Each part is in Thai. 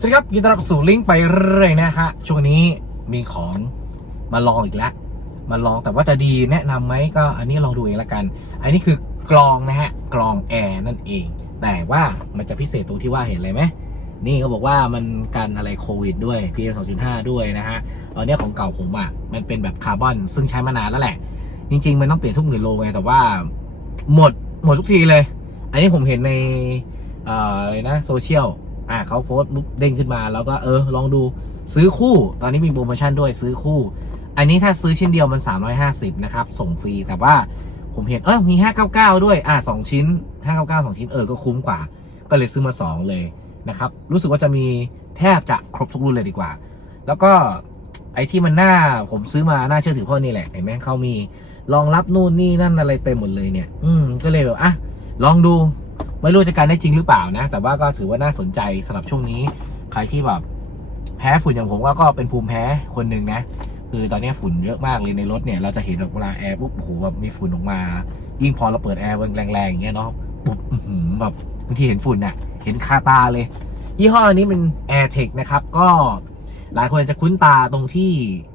สวัสดีครับยินดีต้อนรับสู่ลิงก์ไปเรื่อยนะฮะ ช่วงนี้มีของมาลองอีกแล้ว มาลองแต่ว่าจะดีแนะนำไหมก็อันนี้ลองดูเองละกัน อันนี้คือกรองนะฮะ กรองแอร์นั่นเอง แต่ว่ามันจะพิเศษตรงที่ว่าเห็นอะไรไหมนี่เขาบอกว่ามันกันอะไรโควิดด้วย PM 2.5 ด้วยนะฮะตอนนี้ของเก่าผมอะมันเป็นแบบคาร์บอนซึ่งใช้มานานแล้วแหละ จริง ๆ มันต้องเปลี่ยนทุกหมื่นโลไงแต่ว่าหมดหมดทุกทีเลย อันนี้ผมเห็นในอ่ออะไรนะโซเชียล อ่าเขาโพสต์ปุ๊บเด้งขึ้นมา แล้วก็เออลองดูซื้อคู่ ตอนนี้มีโปรโมชั่นด้วยซื้อคู่ อันนี้ถ้าซื้อชิ้นเดียวมัน 350 นะครับ ส่งฟรี แต่ว่าผมเห็น เออมี 599 ด้วย อ่า2ชิ้น 599 2 ชิ้น เออ ก็คุ้มกว่า ก็เลยซื้อมา 2 เลยนะครับ รู้สึกว่าจะมีแทบจะครบทุกรุ่นเลยดีกว่า แล้วก็ไอ้ที่มันน่าผมซื้อมาน่าเชื่อถือพราะนี่แหละเห็นไหมเขามีรองรับนู่นนี่นั่นอะไรเต็มหมดเลยเนี่ย อืมก็เลยแบบอะลองดู ไม่รู้จะการได้จริงหรือเปล่านะ แต่ว่าก็ถือว่าน่าสนใจสำหรับช่วงนี้ ใครที่แบบแพ้ฝุ่นอย่างผมว่าก็เป็นภูมิแพ้คนหนึ่งนะ คือตอนนี้ฝุ่นเยอะมากเลยในรถเนี่ย เราจะเห็นแบบเวลาแอร์ปุ๊บโอ้โหแบบมีฝุ่นออกมา ยิ่งพอเราเปิดแอร์แรงๆอย่างเงี้ยเนาะปุ๊บหือแบบบางทีเห็นฝุ่นอะเห็นคาตาเลย ยี่ห้อนี้เป็น AirTech นะครับ ก็หลายคนจะคุ้นตาตรงที่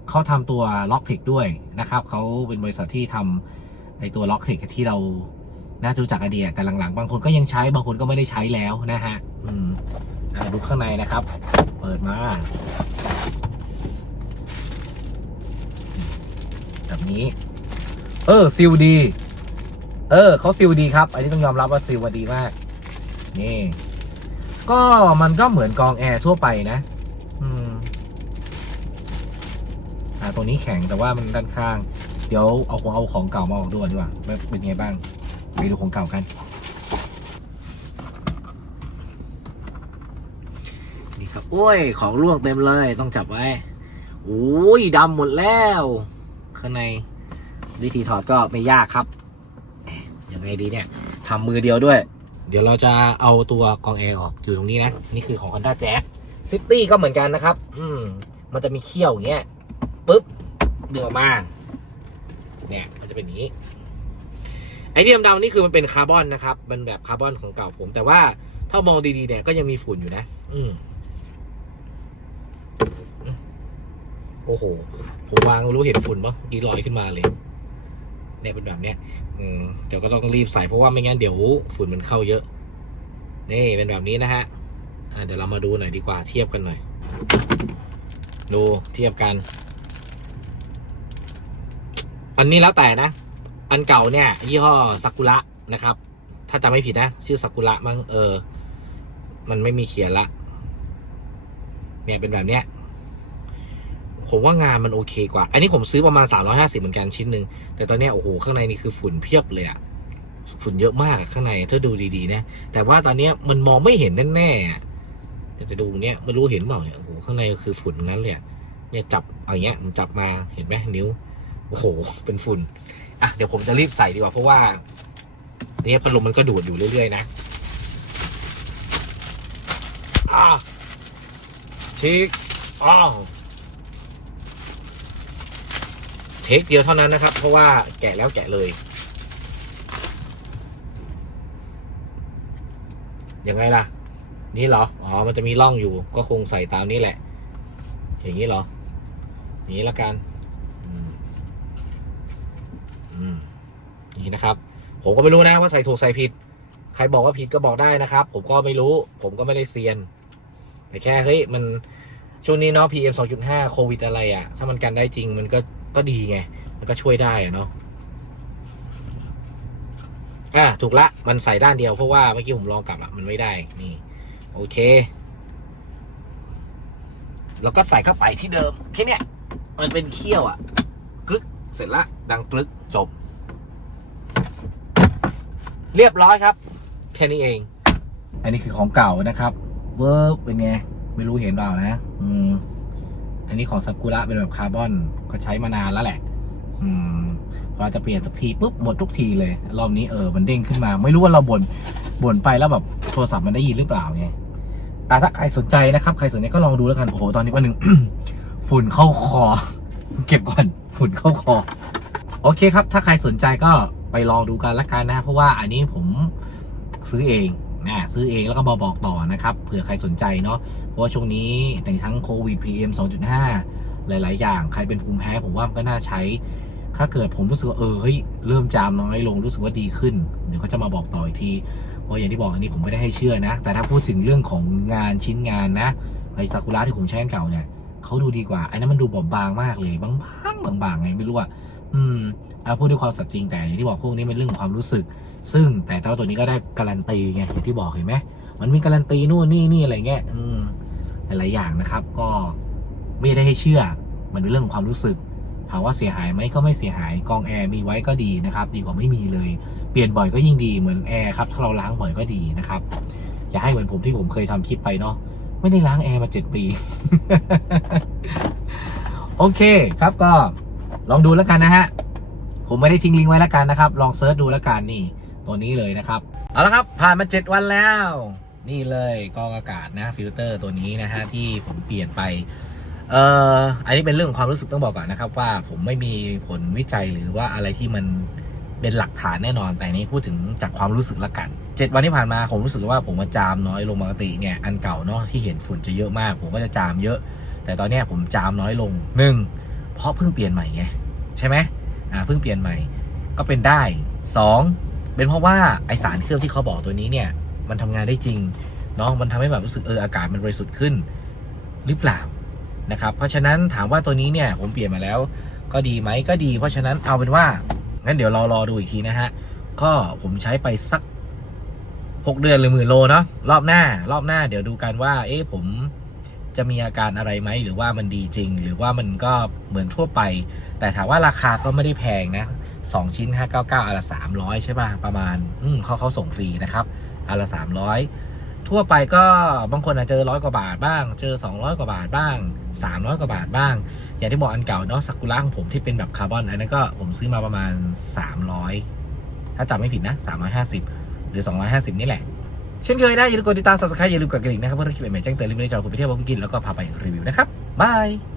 เขาทำตัว Locktech ด้วยนะครับเขาเป็นบริษัทที่ทำไอตัว Locktech ที่เรา น่าจะรู้จักกันดีอะแต่หลังๆ บางคนก็ยังใช้บางคนก็ไม่ได้ใช้แล้วนะฮะอืมอ่าดูข้างในนะครับ เปิดมาแบบนี้ เออซิลดี เออเขาซิลดีครับ อันนี้ต้องยอมรับว่าซิลมาดีมาก นี่ ก็มันก็เหมือนกองแอร์ทั่วไปนะ อืมอ่าตรงนี้แข็งแต่ว่ามันด้านข้าง เดี๋ยวเอาของเอาของเก่ามาออกด้วยดีกว่าว่าเป็นไงบ้าง ไปดูของเก่ากัน นี่ครับ โอ้ย ของร่วงเต็มเลยต้องจับไว้ โอ้ยดำหมดแล้ว ข้างในวิธีถอดก็ไม่ยากครับยังไงดีเนี่ยทำมือเดียวด้วย เดี๋ยวเราจะเอาตัวกองแอร์ออกอยู่ตรงนี้นะ นี่คือของ Honda Jazz City ก็เหมือนกันนะครับ อืม มันจะมีเขี้ยวอย่างเงี้ยปุ๊บดึงออกมา เนี่ย มันจะเป็นอย่างนี้ ไอ้ที่ดำๆนี่คือมันเป็นคาร์บอนนะครับ มันแบบคาร์บอนของเก่าผม แต่ว่าถ้ามองดีๆเนี่ยก็ยังมีฝุ่นอยู่นะ อืมโอ้โห ผมวางรู้เห็นฝุ่นปะอีลอยขึ้นมาเลย เนี่ยเป็นแบบเนี้ย อืมเดี๋ยวก็ต้องรีบใส่เพราะว่าไม่งั้นเดี๋ยวฝุ่นมันเข้าเยอะ นี่เป็นแบบนี้นะฮะ อ่าเดี๋ยวเรามาดูหน่อยดีกว่าเทียบกันหน่อย ดูเทียบกัน อันนี้แล้วแต่นะ อันเก่าเนี่ยยี่ห้อซากุระนะครับ ถ้าจำไม่ผิดนะ ชื่อซากุระมั้งเออ มันไม่มีเขียนละเนี่ยเป็นแบบเนี้ยผมว่างานมันโอเคกว่า อันนี้ผมซื้อประมาณ 350 เหมือนกันชิ้นหนึ่ง แต่ตอนนี้โอ้โห ข้างในนี่คือฝุ่นเพียบเลยอะฝุ่นเยอะมากข้างในถ้าดูดีๆนะ แต่ว่าตอนนี้มันมองไม่เห็นแน่ๆอะเดี๋ยวจะดูเนี้ยไม่รู้เห็นเปล่าเนี่ย โอ้โห ข้างในคือฝุ่นนั้นเลยเนี่ยจับอย่างเงี้ยมันจับมา เห็นไหมนิ้ว โอ้โห เป็นฝุ่น อะเดี๋ยวผมจะรีบใส่ดีกว่า เพราะว่าเนี่ยพัดลมมันก็ดูดอยู่เรื่อย ๆ นะอ่าชิกอ้าวเทคเดียวเท่านั้นนะครับ เพราะว่าแกะแล้วแกะเลย ยังไงล่ะ นี่เหรอ อ๋อ มันจะมีร่องอยู่ ก็คงใส่ตามนี้แหละ อย่างนี้เหรอ นี้ละกัน อืม อืม นี่นะครับ ผมก็ไม่รู้นะว่าใส่ถูกใส่ผิด ใครบอกว่าผิดก็บอกได้นะครับ ผมก็ไม่รู้ ผมก็ไม่ได้เซียน แต่แค่เฮ้ยมันช่วงนี้เนาะ PM 2.5 โควิดอะไรอะ่ะ ถ้ามันกันได้จริงมันก็ก็ดีไง มันก็ช่วยได้อะเนาะอะถูกละ มันใส่ด้านเดียวเพราะว่าเมื่อกี้ผมลองกลับอะมันไม่ได้ นี่ โอเค แล้วก็ใส่เข้าไปที่เดิมแค่เนี้ยมันเป็นเขี้ยวอะ่ะกึกเสร็จละ ดังกึกจบ เรียบร้อยครับ แค่นี้เอง อันนี้คือของเก่านะครับเวิร์เป็นไง ไม่รู้เห็นเปล่านะอืมอันนี้ของซากุระเป็นแบบคาร์บอนก็ใช้มานานแล้วแหละ อืมพอจะเปลี่ยนสักทีปุ๊บหมดทุกทีเลย รอบนี้เออมันเด้งขึ้นมา ไม่รู้ว่าเราบ่นบ่นไปแล้วแบบโทรศัพท์มันได้ยินหรือเปล่าไงอะถ้าใครสนใจนะครับใครสนใจก็ลองดูแล้วกันโอ้โหตอนนี้วันหนึ่ง ฝุ่นเข้าคอ เก็บก่อนฝุ่นเข้าคอ โอเคครับ ถ้าใครสนใจก็ ไปลองดูกันละกันนะเพราะว่าอันนี้ผมซื้อเองนะซื้อเองแล้วก็มาบอกต่อนะครับเผื่อใครสนใจเนาะเพราะว่าช่วงนี้ในทั้งโควิด PM 2.5 หลาย ๆ อย่างใครเป็นภูมิแพ้ผมว่ามันก็น่าใช้ ถ้าเกิดผมรู้สึกว่าเออเฮ้ยเริ่มจามน้อยลงรู้สึกว่าดีขึ้นเดี๋ยวเขาจะมาบอกต่ออีกทีเพราะอย่างที่บอกอันนี้ผมไม่ได้ให้เชื่อนะ แต่ถ้าพูดถึงเรื่องของงานชิ้นงานนะไอซากุระที่ผมใช้เก่าเนี่ยเขาดูดีกว่าไอ้นั้นมันดูบอบบางมากเลยบางบางบางๆไงไม่รู้อะ อืมเอาพูดด้วยความสัตย์จริงแต่อย่างที่บอกพวกนี้เป็นเรื่องของความรู้สึก ซึ่งแต่เจ้าตัวนี้ก็ได้การันตีไงอย่างที่บอกเห็นไหมมันมีการันตีนู่นนี่นี่อะไรเงี้ยอืมหลายๆอย่างนะครับ ก็ไม่ได้ให้เชื่อ มันเป็นเรื่องของความรู้สึกถามว่าเสียหายไหมก็ไม่เสียหายกองแอร์มีไว้ก็ดีนะครับ ดีกว่าไม่มีเลย เปลี่ยนบ่อยก็ยิ่งดีเหมือนแอร์ครับถ้าเราล้างบ่อยก็ดีนะครับอย่าให้เหมือนผมที่ผมเคยทำคลิปไปเนาะไม่ได้ล้างแอร์มาเจ็ดปี โอเคครับก็ ลองดูแล้วกันนะฮะ ผมไม่ได้ทิ้งลิงก์ไว้แล้วกันนะครับ ลองเซิร์ชดูแล้วกันนี่ตัวนี้เลยนะครับ เอาละครับ ผ่านมาเจ็ดวันแล้ว นี่เลยกองอากาศนะฟิลเตอร์ตัวนี้นะฮะที่ผมเปลี่ยนไปเอ่ออันนี้เป็นเรื่องของความรู้สึกต้องบอกก่อนนะครับ ว่าผมไม่มีผลวิจัยหรือว่าอะไรที่มันเป็นหลักฐานแน่นอนแต่นี้พูดถึงจากความรู้สึกละกันเจ็ดวันที่ผ่านมาผมรู้สึกว่าผมมาจามน้อยลงปกติเนี่ยอันเก่าเนาะที่เห็นฝุ่นจะเยอะมาก ผมก็จะจามเยอะ แต่ตอนนี้ผมจามน้อยลงหนึ่ง เพราะเพิ่งเปลี่ยนใหม่ไงใช่ไหมอ่าเพิ่งเปลี่ยนใหม่ก็เป็นได้สองเป็นเพราะว่าไอสารเคลือบที่เขาบอกตัวนี้เนี่ย มันทำงานได้จริงเนาะมันทำให้แบบรู้สึกเอออากาศมันบริสุทธิ์ขึ้นหรือเปล่านะครับเพราะฉะนั้นถามว่าตัวนี้เนี่ยผมเปลี่ยนมาแล้ว ก็ดีไหมก็ดี เพราะฉะนั้นเอาเป็นว่างั้นเดี๋ยวเรารอดูอีกทีนะฮะก็ผมใช้ไปสักหกเดือนหรือหมื่นโลเนาะรอบหน้ารอบหน้าเดี๋ยวดูกันว่า เอ๊ะผม จะมีอาการอะไรไหมหรือว่ามันดีจริง หรือว่ามันก็เหมือนทั่วไป แต่ถามว่าราคาก็ไม่ได้แพงนะสองชิ้นห้าเก้าเก้าอันละสามร้อยใช่ป่ะ ประมาณ อืมเขาเขาส่งฟรีนะครับอันละสามร้อยทั่วไปก็บางคนอาจจะเจอร้อยกว่าบาทบ้าง เจอสองร้อยกว่าบาทบ้างสามร้อยกว่าบาทบ้าง อย่างที่บอกอันเก่าเนาะซากุระของผมที่เป็นแบบคาร์บอน อันนั้นก็ผมซื้อมาประมาณสามร้อยถ้าจำไม่ผิดนะสามร้อยห้าสิบหรือสองร้อยห้าสิบนี่แหละ เช่นเคยนะอย่าลืมกดติดตาม subscribe อย่าลืมกดกระดิ่งนะครับเพื่อที่คลิปใหม่ๆแจ้งเตือนรีบไม่ได้จอคุณไปเที่ยวบอกกินแล้วก็พาไปรีวิวนะครับบาย